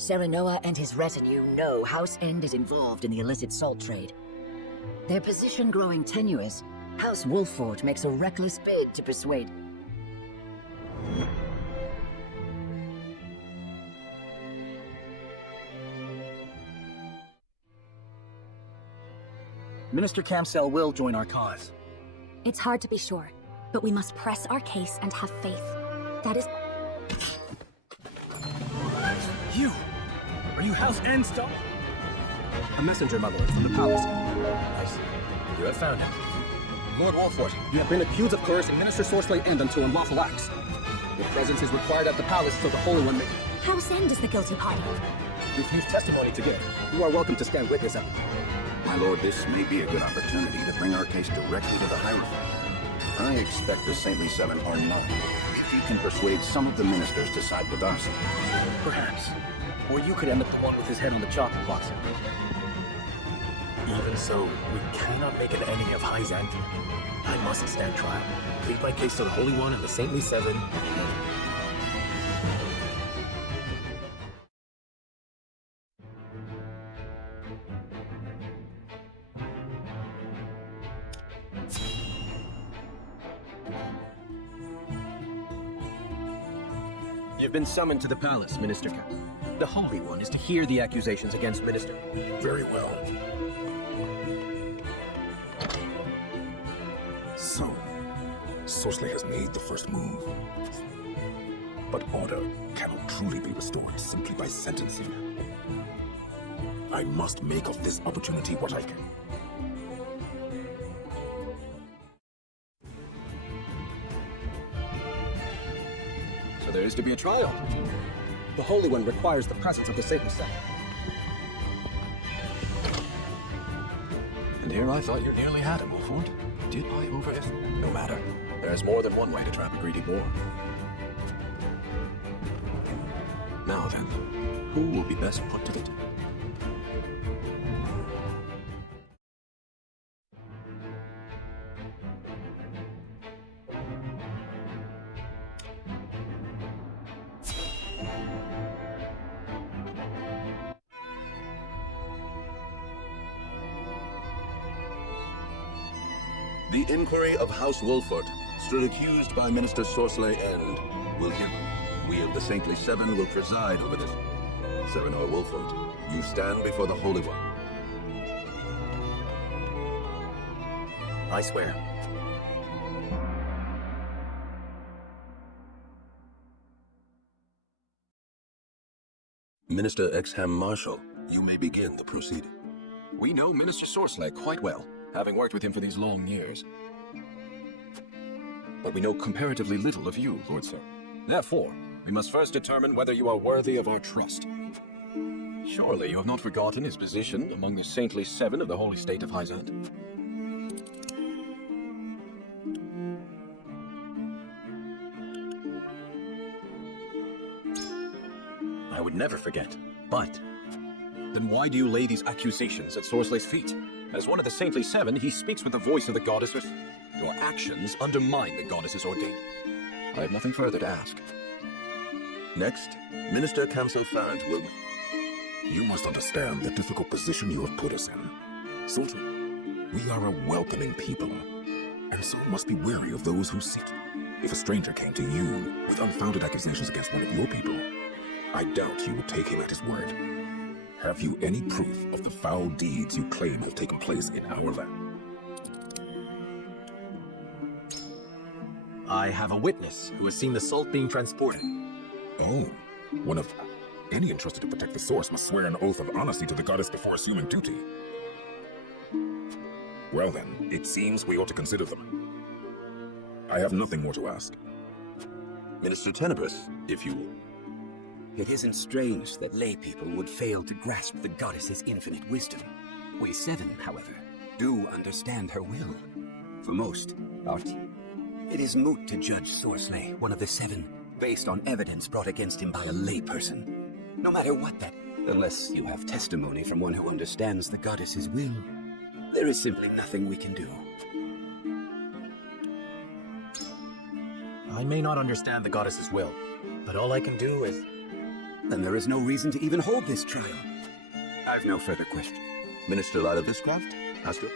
Serenoa and his retinue know House End is involved in the illicit salt trade. Their position growing tenuous, House Wolffort makes a reckless bid to persuade... Minister Camsell will join our cause. It's hard to be sure, but we must press our case and have faith. That is... You! Are you House End stuff? A messenger, my lord, from the palace. I see. You have found him. Lord Wolffort, you have been accused of coercing Minister Sorcerer End unto unlawful acts. Your presence is required at the palace so the Holy One may... House End is the guilty party. If you've testimony to give, you are welcome to stand witness at it. My lord, this may be a good opportunity to bring our case directly to the Hierophant. I expect the Saintly Seven are none. If you can persuade some of the ministers to side with us. Perhaps. Or you could end up the one with his head on the chopping block. Even so, we cannot make an enemy of High Zant. I must stand trial. Plead my case to the Holy One and the Saintly Seven. You've been summoned to the palace, Minister Cap. The Holy One is to hear the accusations against Minister. Very well. So, Sorcerer has made the first move. But order cannot truly be restored simply by sentencing. I must make of this opportunity what I can. So there is to be a trial. The Holy One requires the presence of the Saintly Seven. And here I thought you nearly had him, Wolffort. Did I overestimate? No matter. There's more than one way to trap a greedy boar. Now then, who will be best put to the test? The inquiry of House Wolffort stood accused by Minister Sorcerer End. Will hear. We of the Saintly Seven will preside over this. Serenoa Wolffort, you stand before the Holy One. I swear. Minister Exham Marshal, you may begin the proceeding. We know Minister Sorcerer quite well, having worked with him for these long years. But we know comparatively little of you, Lord Sir. Therefore, we must first determine whether you are worthy of our trust. Surely you have not forgotten his position among the Saintly Seven of the Holy State of Hyzant. I would never forget, but... then why do you lay these accusations at Sorceller's feet? As one of the Saintly Seven, he speaks with the voice of the goddesses. Your actions undermine the goddess's ordain. I have nothing further to ask. Next, Minister Camsell will... You must understand the difficult position you have put us in. Sultan, we are a welcoming people, and so must be wary of those who seek. If a stranger came to you with unfounded accusations against one of your people, I doubt you would take him at his word. Have you any proof of the foul deeds you claim have taken place in our land? I have a witness who has seen the salt being transported. Oh, one of... Any entrusted to protect the source must swear an oath of honesty to the goddess before assuming duty. Well then, it seems we ought to consider them. I have nothing more to ask. Minister Tenebris, if you will. It isn't strange that lay people would fail to grasp the goddess's infinite wisdom. We seven, however, do understand her will. For most, it is moot to judge Sorcerer, one of the seven, based on evidence brought against him by a layperson. No matter what that, unless you have testimony from one who understands the goddess's will, there is simply nothing we can do. I may not understand the goddess's will, but all I can do is... Then there is no reason to even hold this trial. I've no further question. Minister Light of this craft? Ask her.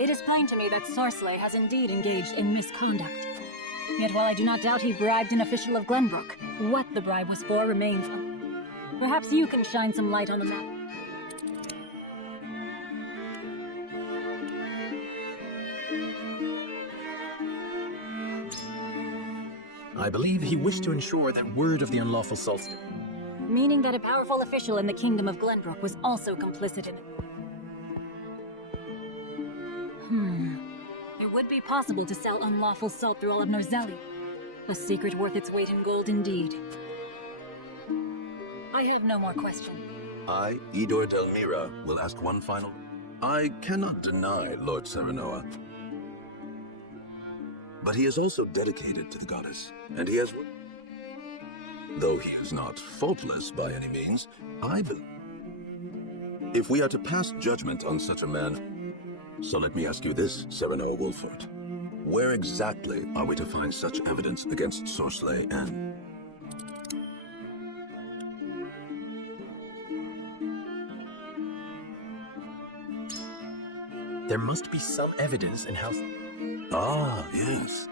It is plain to me that Sorcerer has indeed engaged in misconduct. Yet while I do not doubt he bribed an official of Glenbrook, what the bribe was for remains. Perhaps you can shine some light on the matter. I believe he wished to ensure that word of the unlawful solstice. Meaning that a powerful official in the kingdom of Glenbrook was also complicit in it. It would be possible to sell unlawful salt through all of Norzelia. A secret worth its weight in gold indeed. I have no more questions. I, Idor Delmira, will ask one final... I cannot deny Lord Serenoa. But he is also dedicated to the goddess, and he has... Though he is not faultless by any means, I believe... If we are to pass judgment on such a man... So let me ask you this, Serenoa Wolford. Where exactly are we to find such evidence against Sorcelet and... There must be some evidence in how... Ah, yes.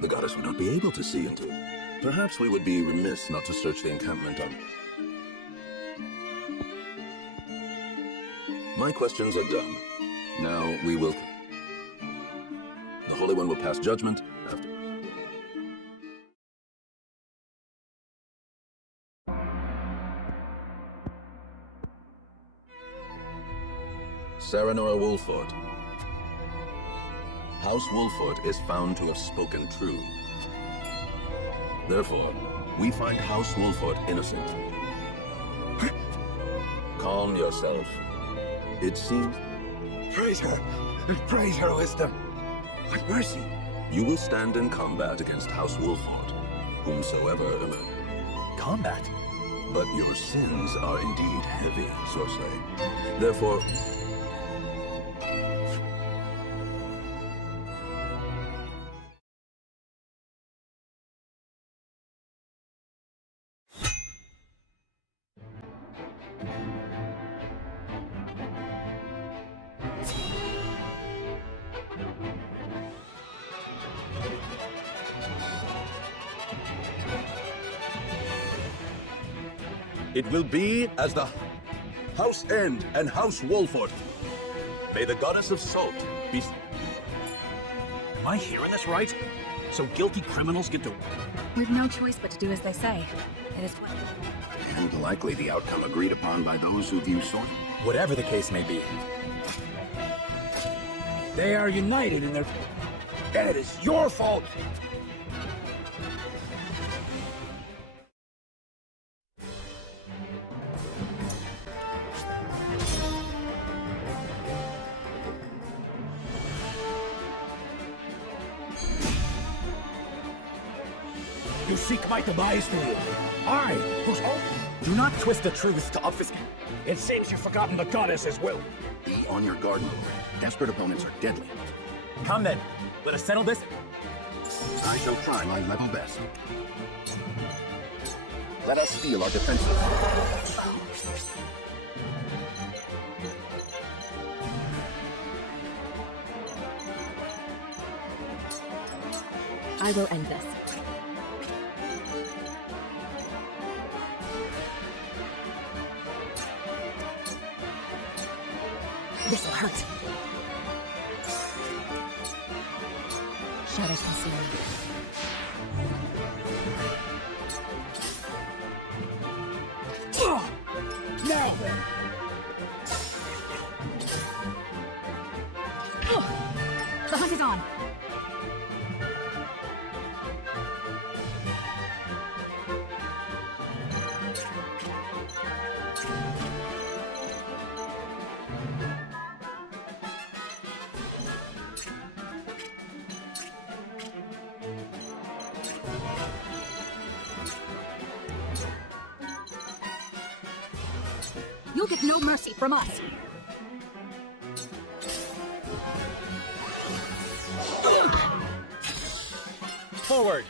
The goddess would not be able to see into it. Perhaps we would be remiss not to search the encampment on... My questions are done. Now we will... The Holy One will pass judgment after... Serenora Wolford. House Wolford is found to have spoken true. Therefore, we find House Wolford innocent. Calm yourself. It seems... Praise her wisdom. What mercy. You will stand in combat against House Wolford, whomsoever... Combat? But your sins are indeed heavy, Sorcerer. Therefore... It will be as the House End and House Wolford. May the goddess of salt be... Am I hearing this right? So guilty criminals get to... We've no choice but to do as they say. It is... And likely the outcome agreed upon by those who view sort. Whatever the case may be. They are united in their... And it is your fault! You seek my demise, do you? I, whose hope? Do not twist the truth to obfuscate. It seems you've forgotten the goddess's will. Be on your guard, Lord. Desperate opponents are deadly. Come then, let us settle this. I shall try my level best. Let us feel our defenses. I will end this. This'll hurt. Shadows conceal me. Now then! The hunt is on. You'll get no mercy from us. Forward!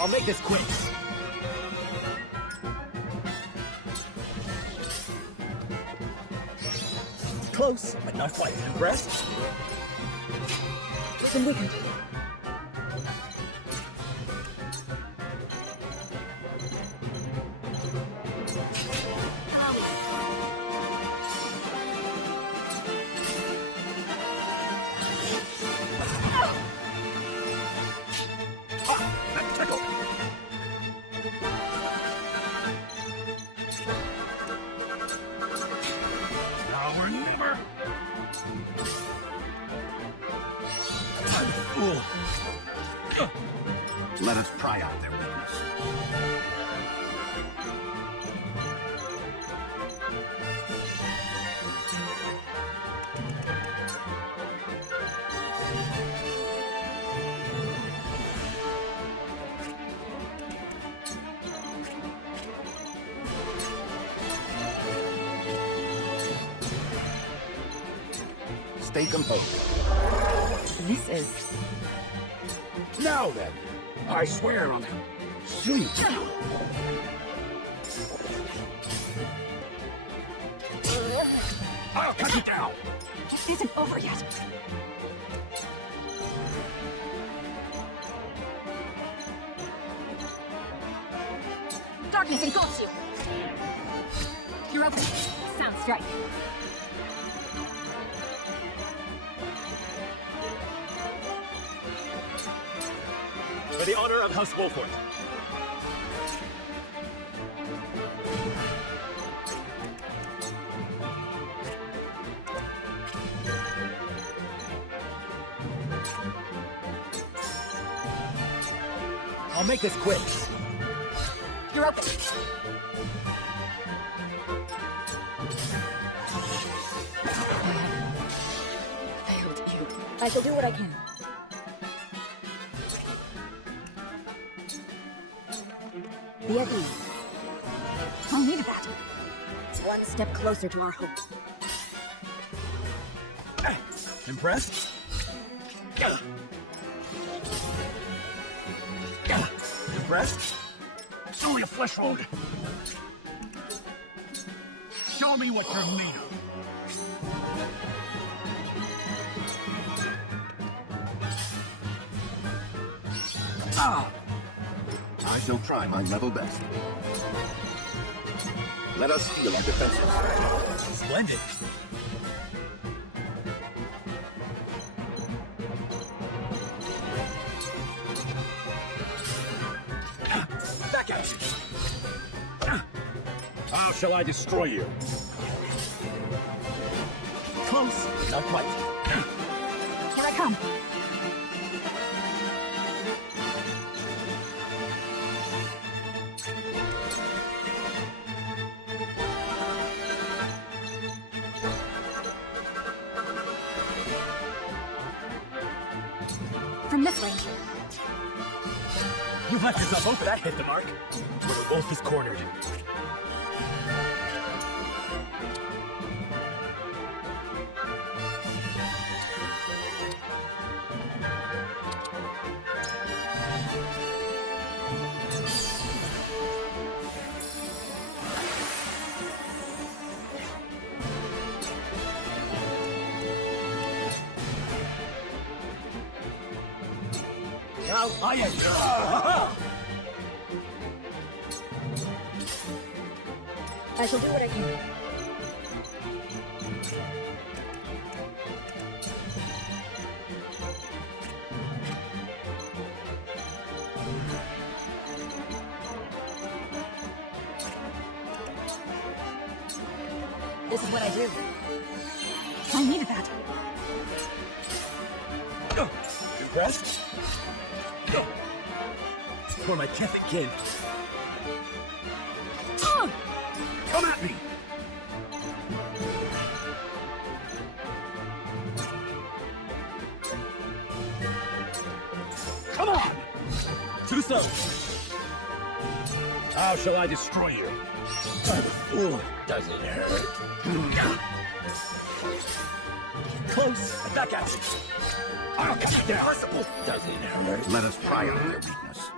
I'll make this quick. Close, but not quite. Impressed? Listen, weakened. That tickled. Now we're never. Let us pry out their weakness. Stay composed. This is... Now then, I swear on it. Sleep. I'll cut you down. This isn't over yet. Darkness engulfs you. You're open. Sound strike. For the honor of House Wolford. I'll make this quick. You're open. Failed you. I shall do what I can. Be at ease. I'll need that. One step closer to our hope. Impressed? Impressed? It's only a flesh wound. Show me what you're made of. I shall try my level best. Let us feel your defenses. Splendid. Back at you. How shall I destroy you? Close, not quite. Here I come. From this range. You left yourself open. That hit the mark. Where the wolf is cornered. Now I am I shall do what I can. This is what I do. I needed that. impressed. For my Catholic kin. Come at me! Come on! Too slow. How shall I destroy you? Ooh, does it hurt? Close. Attack at you. I'll cut it down. Does it hurt? Let us pry on their weakness.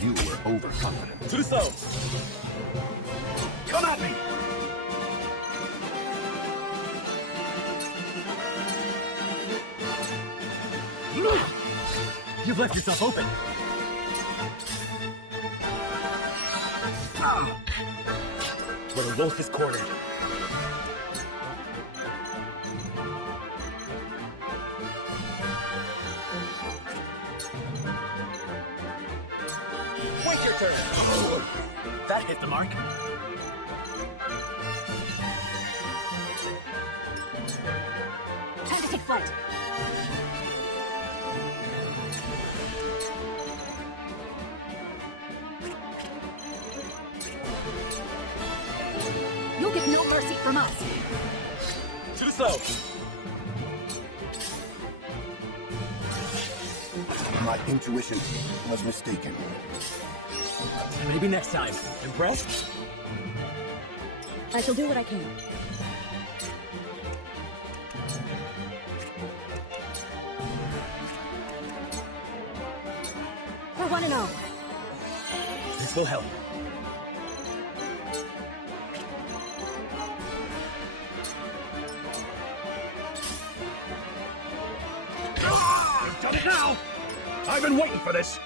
You were overconfident. Too slow! Come at me! You've left yourself open. Where the wolf is cornered. Wait your turn. That hit the mark. Time to take flight. You'll get no mercy from us. Too slow. My intuition was mistaken. Maybe next time. Impressed? I shall do what I can. For one and all. This will help. I've done it now! I've been waiting for this!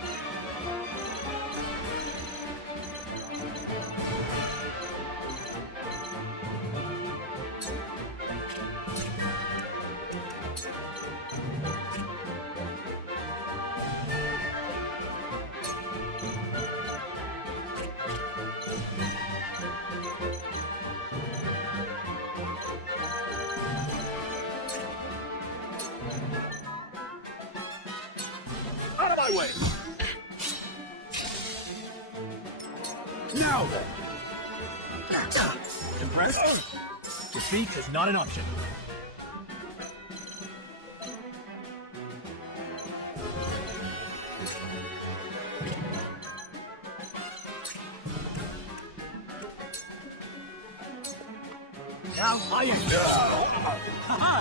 Out of my way! Now then! Impressed? Defeat is not an option. Now I am. Ha-ha!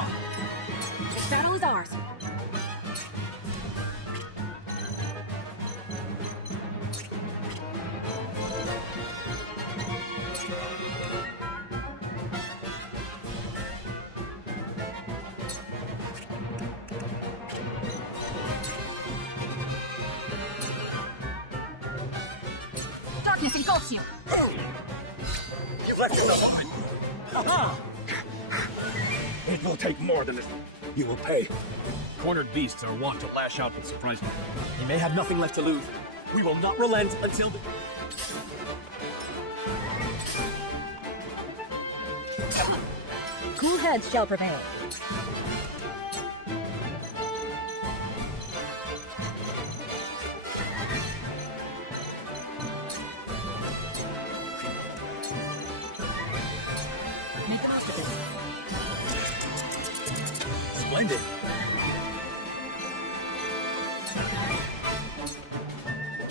This battle is ours. Darkness engulfs you. You left yourself behind. Ha-ha! It will take more than this. You will pay. Cornered beasts are wont to lash out with surprise. He may have nothing left to lose. We will not relent until the... Cool heads shall prevail. Make the most of this. Splendid.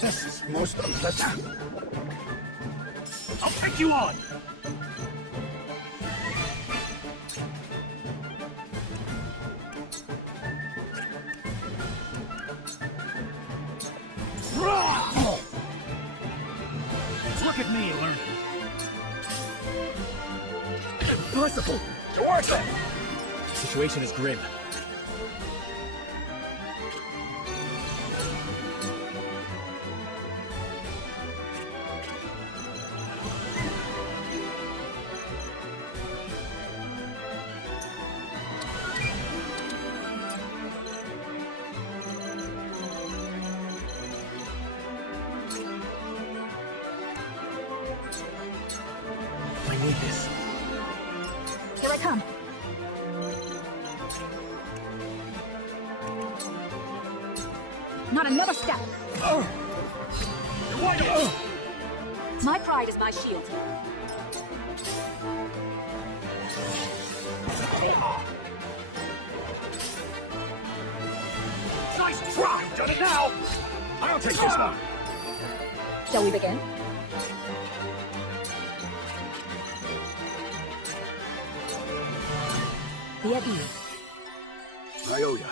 This is most unpleasant. I'll take you on! Look at me, learn. Impossible! Towards them! The situation is grim. I need this. Here I come. Not another step. You're wide open! My pride is my shield. Nice try! Done it now! I'll take this one! Shall we begin? Be at ease. I owe ya.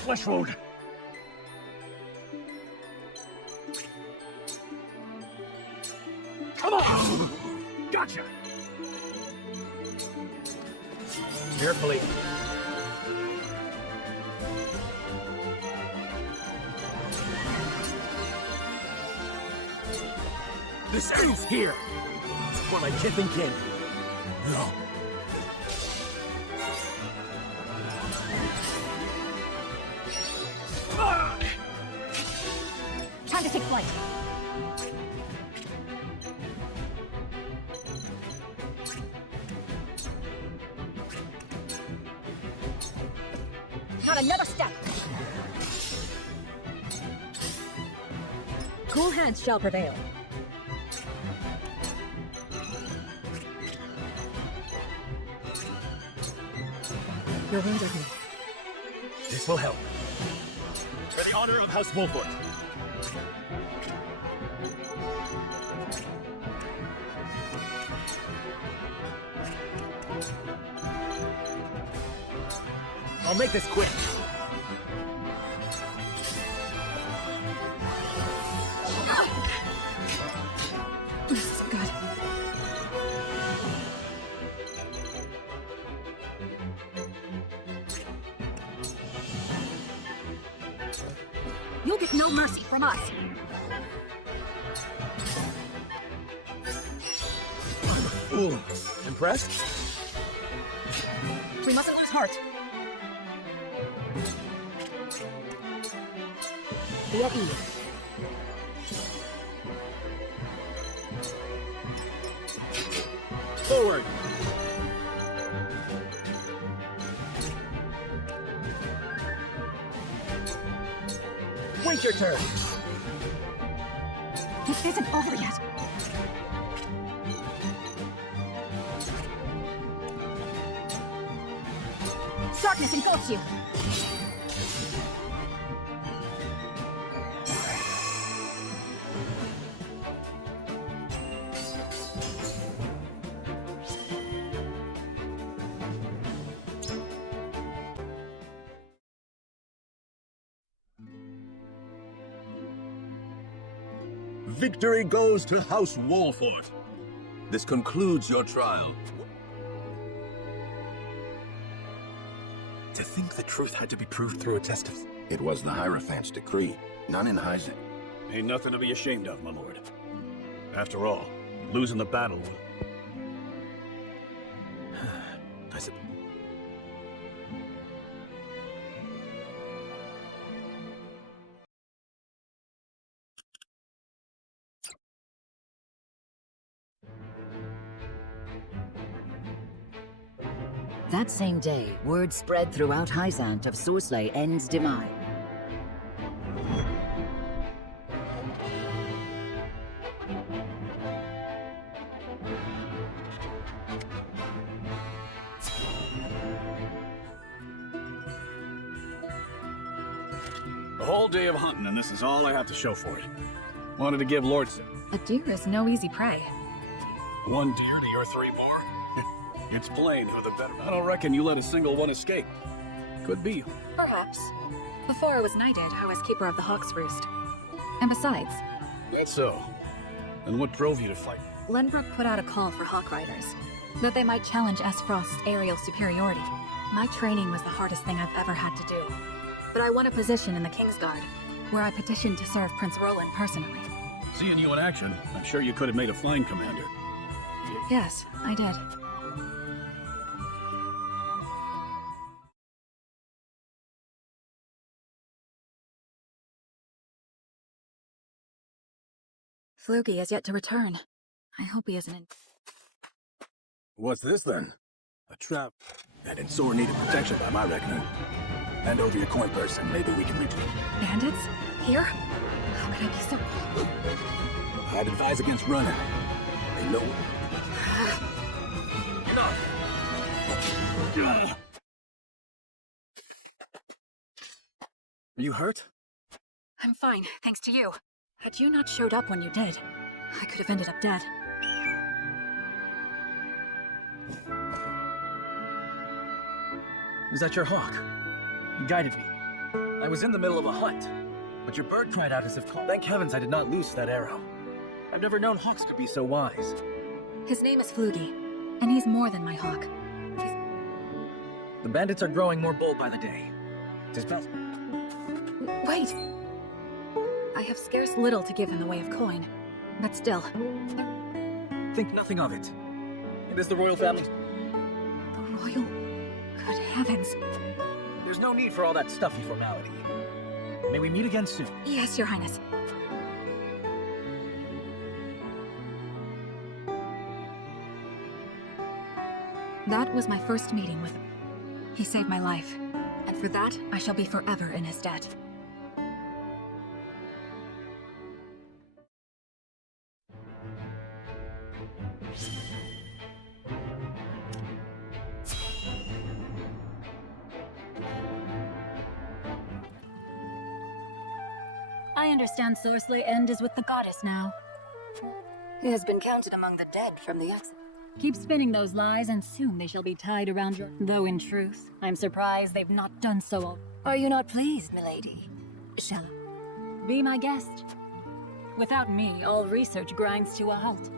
flesh wound. Come on! Gotcha! Carefully. This is here! For my kith and kin. No. Time to take flight. Not another step. Cool heads shall prevail. Your wounds are healed. This will help. For the honor of House Wolfwood. I'll make this quick. This is good. You'll get no mercy from us. Ooh, impressed? We mustn't lose heart. Be at ease. Forward! Wait your turn! It isn't over yet. Darkness engulfs you. Victory goes to House Wolfwood. This concludes your trial. To think the truth had to be proved through a test of... It was the Hierophant's decree, none in Heisen. Ain't nothing to be ashamed of, my lord. After all, losing the battle... I suppose... That same day, word spread throughout Heisant of Sorsley End's demise. A whole day of hunting, and this is all I have to show for it. Wanted to give Lord... A deer is no easy prey. One deer to your three more? It's plain who the better... I don't reckon you let a single one escape. Could be. Perhaps. Before I was knighted, I was keeper of the Hawk's Roost. And besides, That's so. And what drove you to fight? Glenbrook put out a call for Hawk Riders, that they might challenge S. Frost's aerial superiority. My training was the hardest thing I've ever had to do. But I won a position in the Kingsguard, where I petitioned to serve Prince Roland personally. Seeing you in action, I'm sure you could have made a fine commander. Yes, I did. Fluky has yet to return. I hope he isn't in... What's this then? A trap. And in sore need of protection by my reckoning. Hand over your coin purse and maybe we can reach it. Bandits? Here? How could I be so... I'd advise against running. They know... Enough! Are you hurt? I'm fine, thanks to you. Had you not showed up when you did, I could have ended up dead. Is that your hawk? You guided me. I was in the middle of a hunt, but your bird cried out as if called. Thank heavens I did not lose that arrow. I've never known hawks could be so wise. His name is Flugy, and he's more than my hawk. The bandits are growing more bold by the day. Tis best. Wait! I have scarce little to give in the way of coin, but still. Think nothing of it. It is the royal family. The royal... Good heavens. There's no need for all that stuffy formality. May we meet again soon? Yes, Your Highness. That was my first meeting with him. He saved my life, and for that, I shall be forever in his debt. I understand Sorcery End is with the goddess now. He has been counted among the dead from the exit. Keep spinning those lies, and soon they shall be tied around your... Though in truth, I'm surprised they've not done so. Are you not pleased, milady? Shall I? Be my guest. Without me, all research grinds to a halt.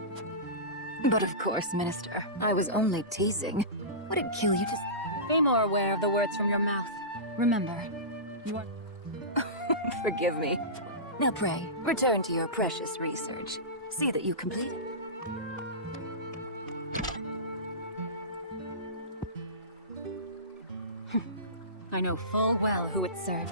But of course, Minister, I was only teasing. Would it kill you to... Be more aware of the words from your mouth. Remember, you are... Forgive me. Now pray, return to your precious research. See that you complete it. I know full well who it serves.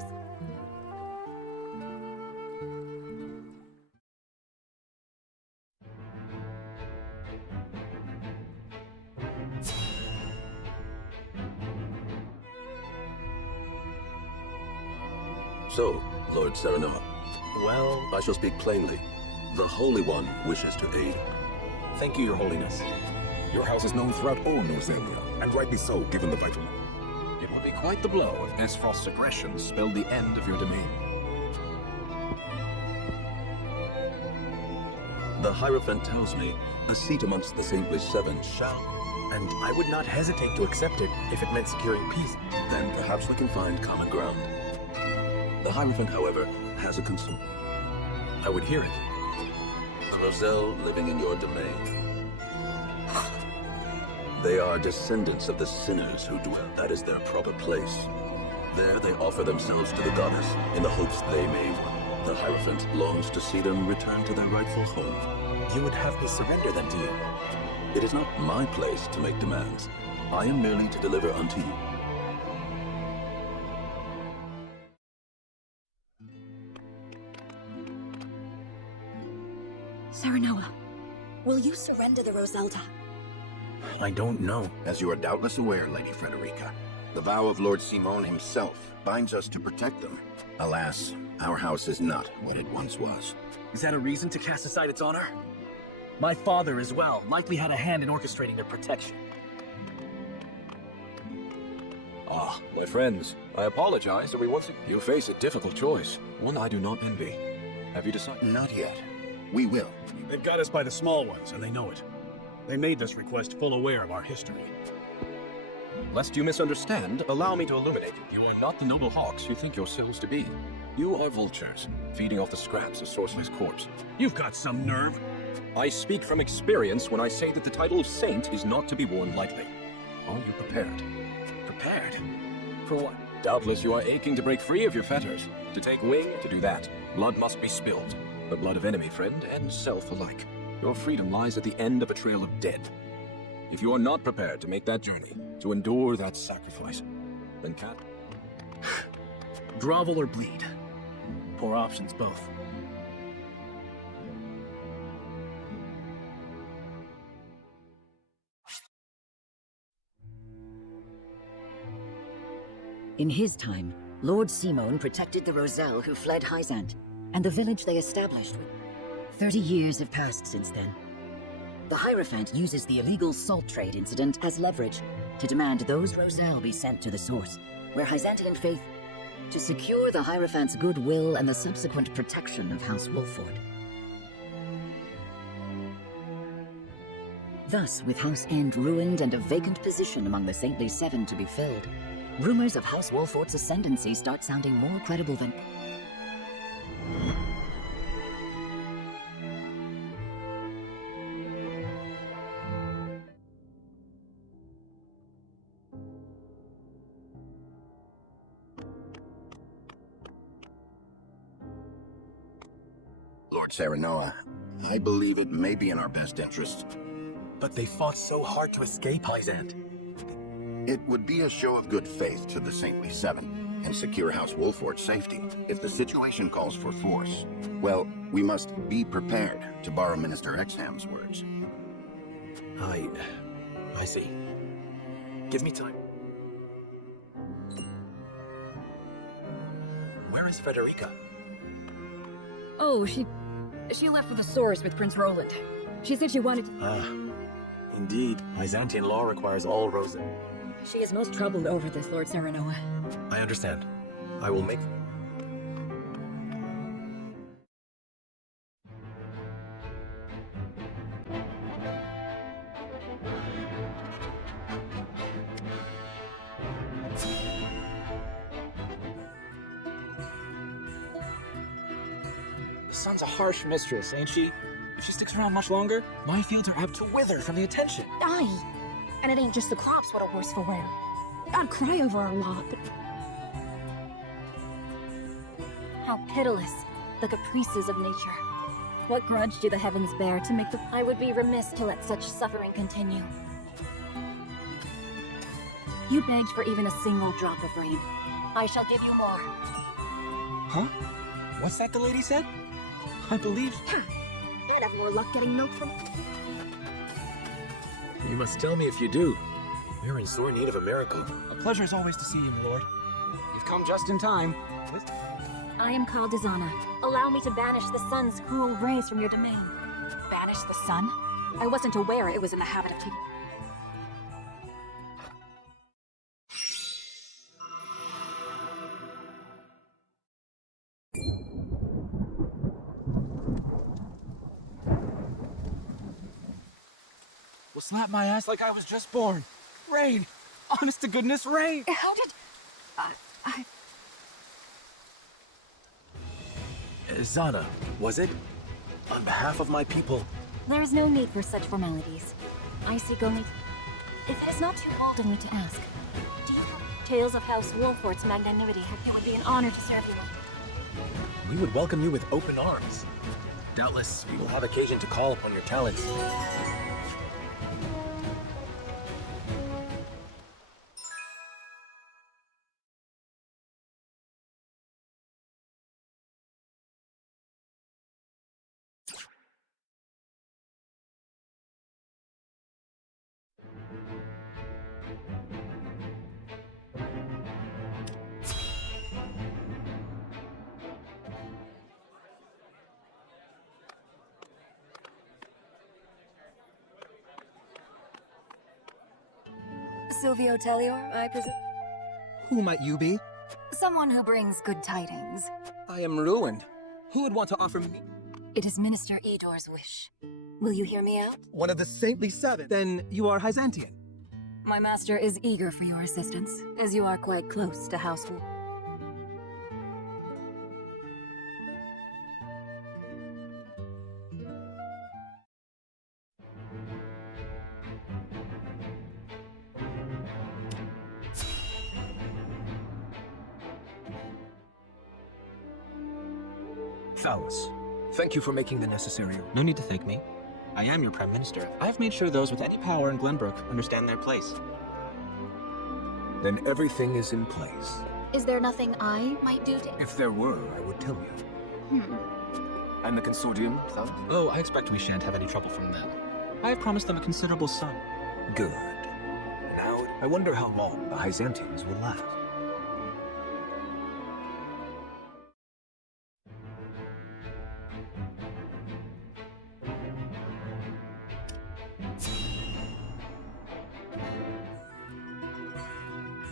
So, Lord Serenoa, Well, I shall speak plainly. The Holy One wishes to aid. thank you, Your Holiness. Your house is known throughout all Norzelia, and rightly so, given the vital... It would be quite the blow if Esfrost's aggression spelled the end of your domain. The Hierophant tells me a seat amongst the Saintly Seven shall... And I would not hesitate to accept it if it meant securing peace. Then perhaps we can find common ground. The Hierophant, however, has a concern. I would hear it. The Roselle living in your domain. They are descendants of the sinners who dwell. That is their proper place. There they offer themselves to the goddess in the hopes they may win. The Hierophant longs to see them return to their rightful home. You would have me surrender them to you. It is not my place to make demands. I am merely to deliver unto you. Serenoa, will you surrender the Roselta? I don't know. As you are doubtless aware, Lady Frederica, the vow of Lord Simon himself binds us to protect them. Alas, our house is not what it once was. Is that a reason to cast aside its honor? My father, as well, likely had a hand in orchestrating their protection. Ah, my friends, I apologize that we once again... You face a difficult choice, one I do not envy. Have you decided? Not yet. We will. They've got us by the small ones, and they know it. They made this request full aware of our history. Lest you misunderstand, allow me to illuminate. You are not the noble hawks you think yourselves to be. You are vultures, feeding off the scraps of Sorceley's corpse. You've got some nerve. I speak from experience when I say that the title of Saint is not to be worn lightly. Are you prepared? Prepared? For what? Doubtless you are aching to break free of your fetters. To take wing, to do that, blood must be spilled. The blood of enemy, friend, and self alike. Your freedom lies at the end of a trail of dead. If you are not prepared to make that journey, to endure that sacrifice, then Grovel or bleed? Poor options both. In his time, Lord Simon protected the Roselle who fled Hyzant, and the village they established. 30 years have passed since then. The Hierophant uses the illegal salt trade incident as leverage to demand those Roselle be sent to the source, where Hyzantian faith, to secure the Hierophant's goodwill and the subsequent protection of House Wolford. Thus, with House End ruined and a vacant position among the Saintly Seven to be filled, Rumors of House Wolfort's ascendancy start sounding more credible than... Lord Serenoa, I believe it may be in our best interest. But they fought so hard to escape, Hyzant. It would be a show of good faith to the Saintly Seven and secure House Wolfort's safety. If the situation calls for force, well, we must be prepared, to borrow Minister Exham's words. I see. Give me time. Where is Frederica? Oh, she left for the source with Prince Roland. She said she wanted to... Ah, indeed. Byzantine law requires all roses. She is most troubled over this, Lord Serenoa. I understand. I will make... The sun's a harsh mistress, ain't she? If she sticks around much longer, my fields are apt to wither from the attention. Aye. And it ain't just the crops what are worse for wear. I'd cry over our lot, but... How pitiless, the caprices of nature. What grudge do the heavens bear to make the... I would be remiss to let such suffering continue. You begged for even a single drop of rain. I shall give you more. Huh? What's that the lady said? I believe... I'd have more luck getting milk from... You must tell me if you do. We're in sore need of a miracle. A pleasure as always to see you, my lord. You've come just in time. I am called Izana. Allow me to banish the sun's cruel rays from your domain. Banish the sun? I wasn't aware it was in the habit of taking... Will slap my ass like I was just born. Rain! Honest to goodness, rain! How did... Zana, was it? On behalf of my people. There is no need for such formalities. I seek only... If it is not too bold of me to ask, do you know tales of House Wolfort's magnanimity? It would be an honor to serve you. We would welcome you with open arms. Doubtless, we will have occasion to call upon your talents. Silvio Tellior, I presume? Who might you be? Someone who brings good tidings. I am ruined. Who would want to offer me? It is Minister Edor's wish. Will you hear me out? One of the Saintly Seven. Then you are Hyzantian. My master is eager for your assistance, as you are quite close to House Wolf. Fellas, thank you for making the necessary... No need to thank me. I am your Prime Minister. I've made sure those with any power in Glenbrook understand their place. Then everything is in place. Is there nothing I might do to... If there were, I would tell you. And the consortium, thought? Oh, I expect we shan't have any trouble from them. I have promised them a considerable sum. Good. Now, I wonder how long the Hyzantians will last.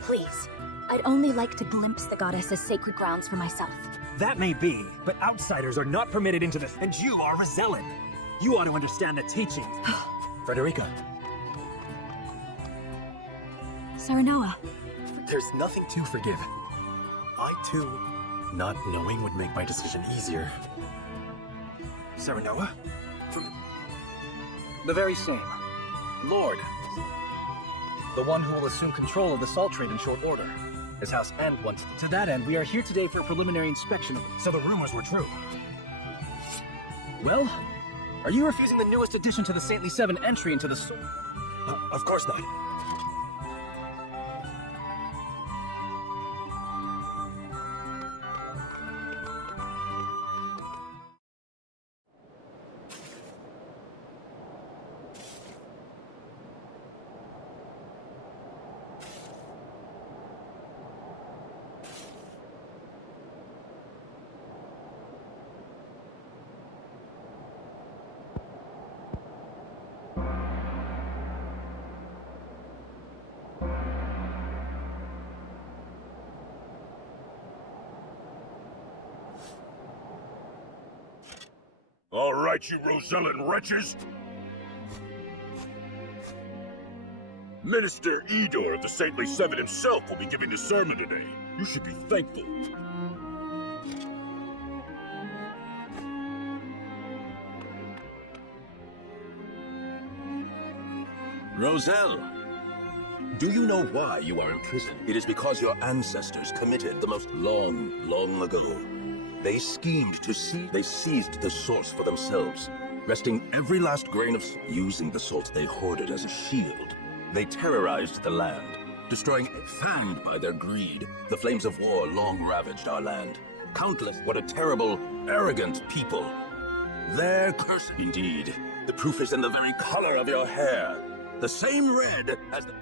Please, I'd only like to glimpse the goddess's sacred grounds for myself. That may be, but outsiders are not permitted into this, and you are a zealot. You ought to understand the teachings. Frederica. Serenoa, There's nothing to forgive. I, too, not knowing would make my decision easier. Serenoa? The very same. Lord. The one who will assume control of the salt trade in short order. His house and once. To that end, we are here today for a preliminary inspection of them. So the rumors were true. Well, are you refusing the newest addition to the Saintly Seven entry into the Of course not. All right, you Rosellan wretches! Minister Edor of the Saintly Seven himself will be giving the sermon today. You should be thankful. Roselle, do you know why you are in prison? It is because your ancestors committed the most long ago. They schemed to they seized the source for themselves, wresting every last grain of using the salt they hoarded as a shield. They terrorized the land, destroying fanned by their greed. The flames of war long ravaged our land. Countless, what a terrible, arrogant people. Their curse, indeed. The proof is in the very color of your hair. The same red as the...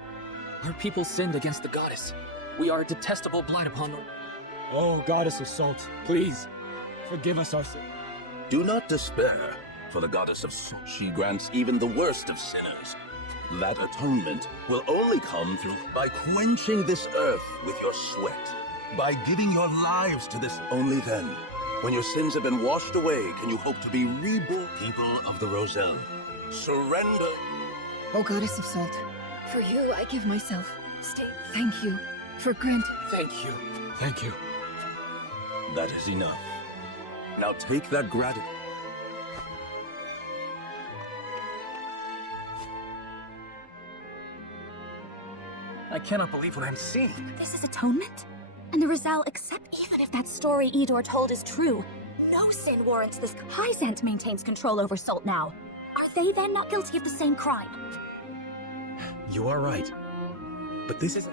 Our people sinned against the goddess. We are a detestable blight upon the... Oh, goddess of salt, please, forgive us our sin. Do not despair, for the goddess of salt, she grants even the worst of sinners. That atonement will only come through by quenching this earth with your sweat, by giving your lives to this. Only then, when your sins have been washed away, can you hope to be reborn. People of the Roselle, surrender. Oh, goddess of salt, for you I give myself. Stay. Thank you for granting. Thank you. Thank you. That is enough. Now take that gratitude. I cannot believe what I'm seeing. This is atonement? And the Roselle accept even if that story Edor told is true. No sin warrants this. Hyzant maintains control over Salt now. Are they then not guilty of the same crime? You are right. But this is...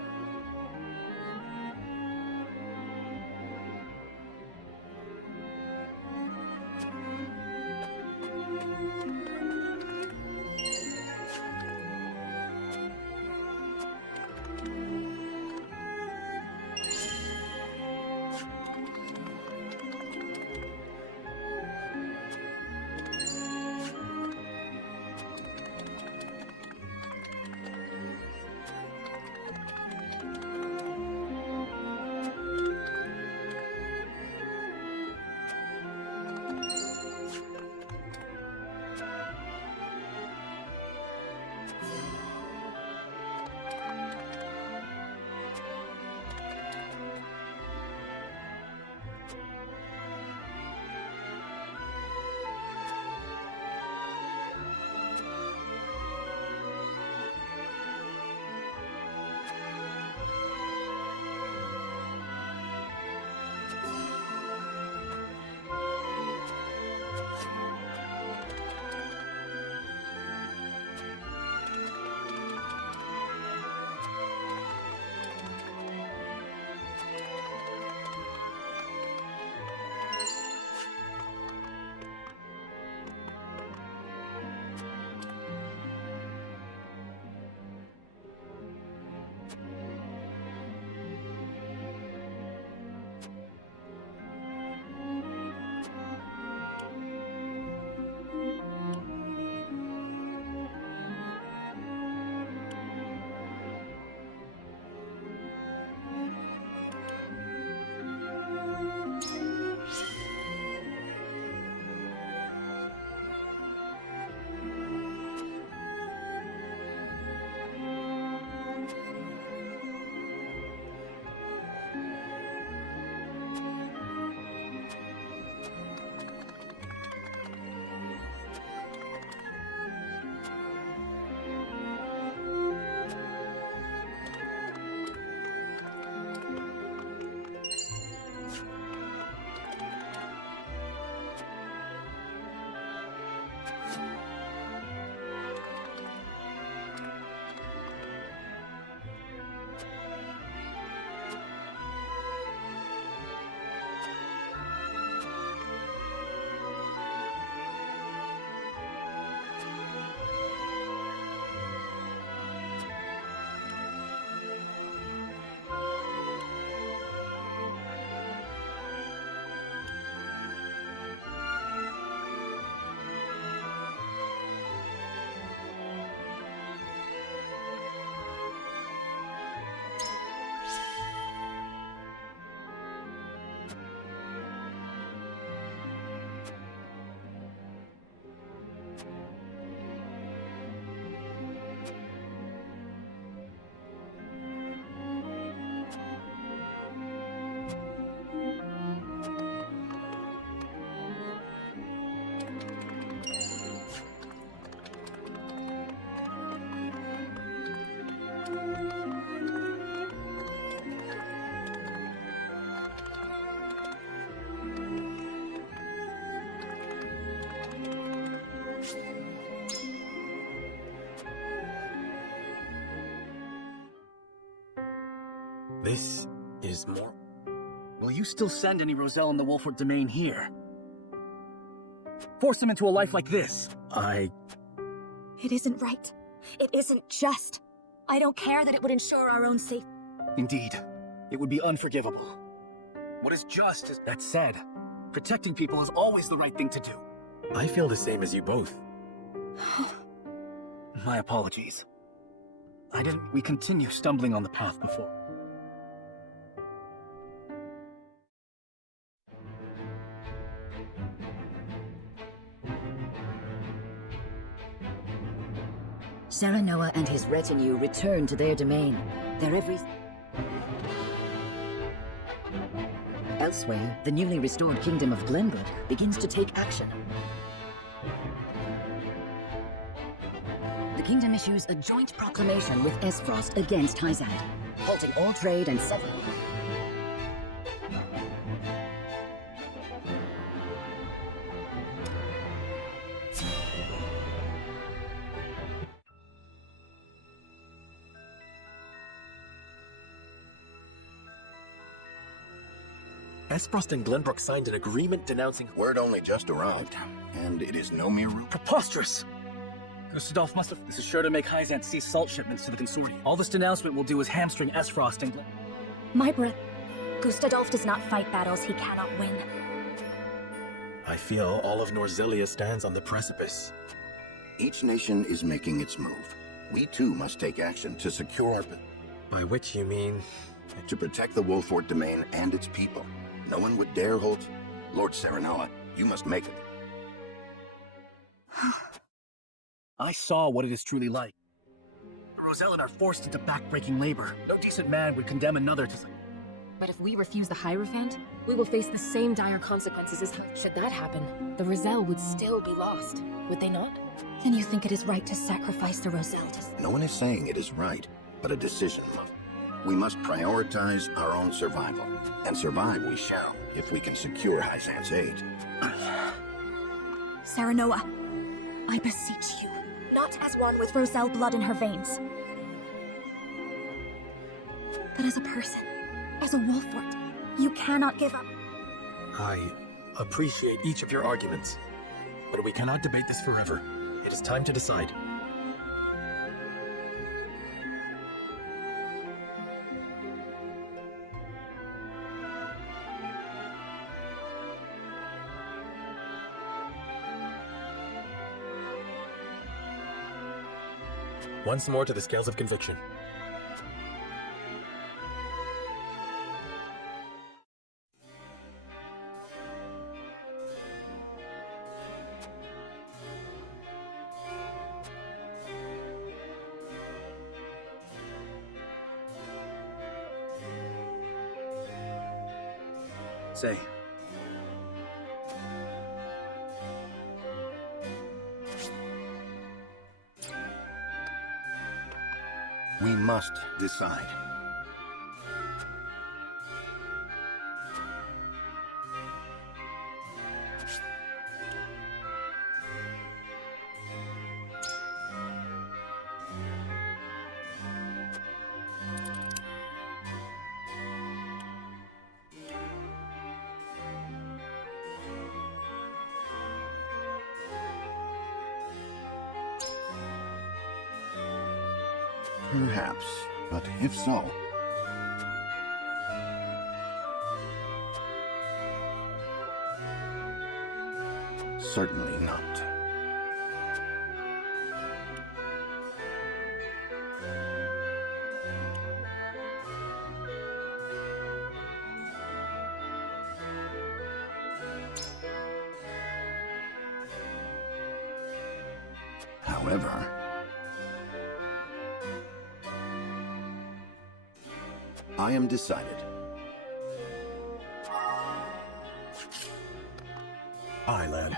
This is more... Will you still send any Roselle in the Wolford domain here? Force him into a life like this? It isn't right. It isn't just. I don't care that it would ensure our own safety. Indeed, it would be unforgivable. What is just is... That said, protecting people is always the right thing to do. I feel the same as you both. My apologies. We continue stumbling on the path before. Serenoa and his retinue return to their domain. Elsewhere, the newly restored kingdom of Glenbrook begins to take action. The kingdom issues a joint proclamation with Esfrost against Hyzad, halting all trade and settling. Esfrost and Glenbrook signed an agreement denouncing... Word only just arrived, and it is no mere rumor. Preposterous! Gustadolf must have... This is sure to make Hyzant cease salt shipments to the consortium. All this denouncement will do is hamstring Esfrost and My breath. Gustadolf does not fight battles he cannot win. I feel all of Norzelia stands on the precipice. Each nation is making its move. We too must take action to secure our... By which you mean... To protect the Wolford domain and its people. No one would dare hold... Lord Serenoa, you must make it. I saw what it is truly like. The Rosellan are forced into backbreaking labor. No decent man would condemn another to... But if we refuse the Hierophant, we will face the same dire consequences as... Should that happen, the Roselle would still be lost, would they not? Then you think it is right to sacrifice the Roselle to... No one is saying it is right, but a decision must... We must prioritize our own survival. And survive we shall, if we can secure Hyzant's aid. Serenoa, I beseech you, not as one with Roselle blood in her veins, but as a person, as a Wolford. You cannot give up. I appreciate each of your arguments, but we cannot debate this forever. It is time to decide. Once more to the scales of conviction. Say. We must decide. Perhaps, but if so... Certainly not. However... I am decided. Aye, lad.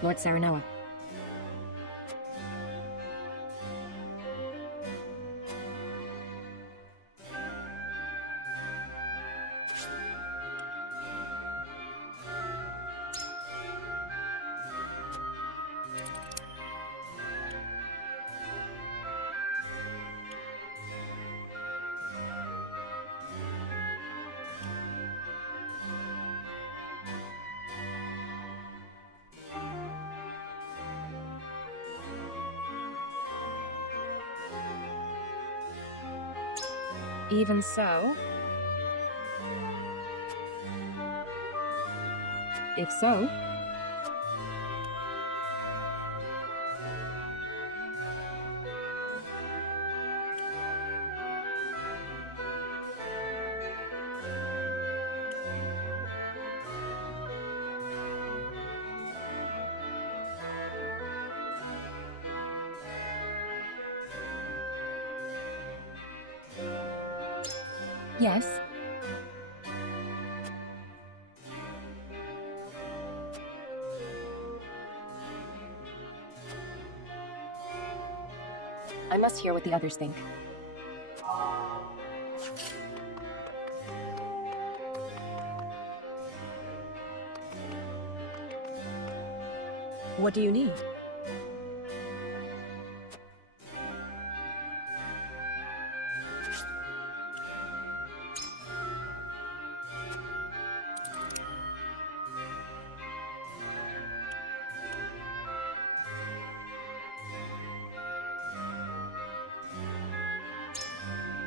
Lord Serenoa. Even so... If so... Yes. I must hear what the others think. What do you need?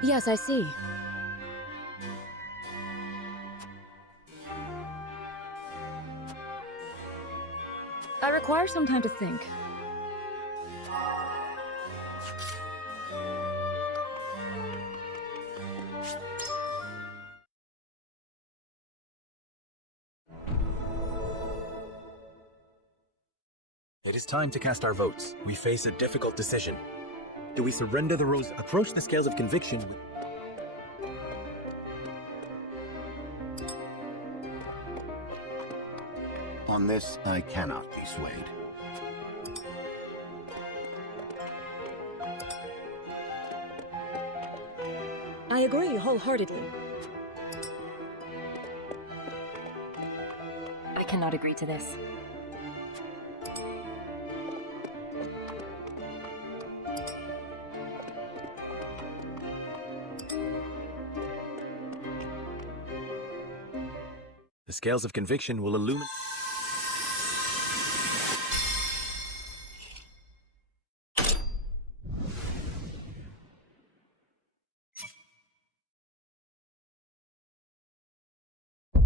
Yes, I see. I require some time to think. It is time to cast our votes. We face a difficult decision. Do we surrender the rose, approach the scales of conviction with... On this, I cannot be swayed. I agree wholeheartedly. I cannot agree to this. The scales of conviction will illuminate...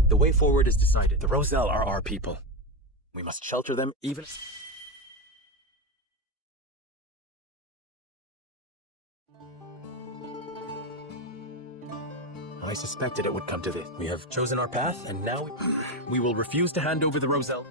The way forward is decided. The Roselle are our people. We must shelter them even... I suspected it would come to this. We have chosen our path, and now we will refuse to hand over the Roselle.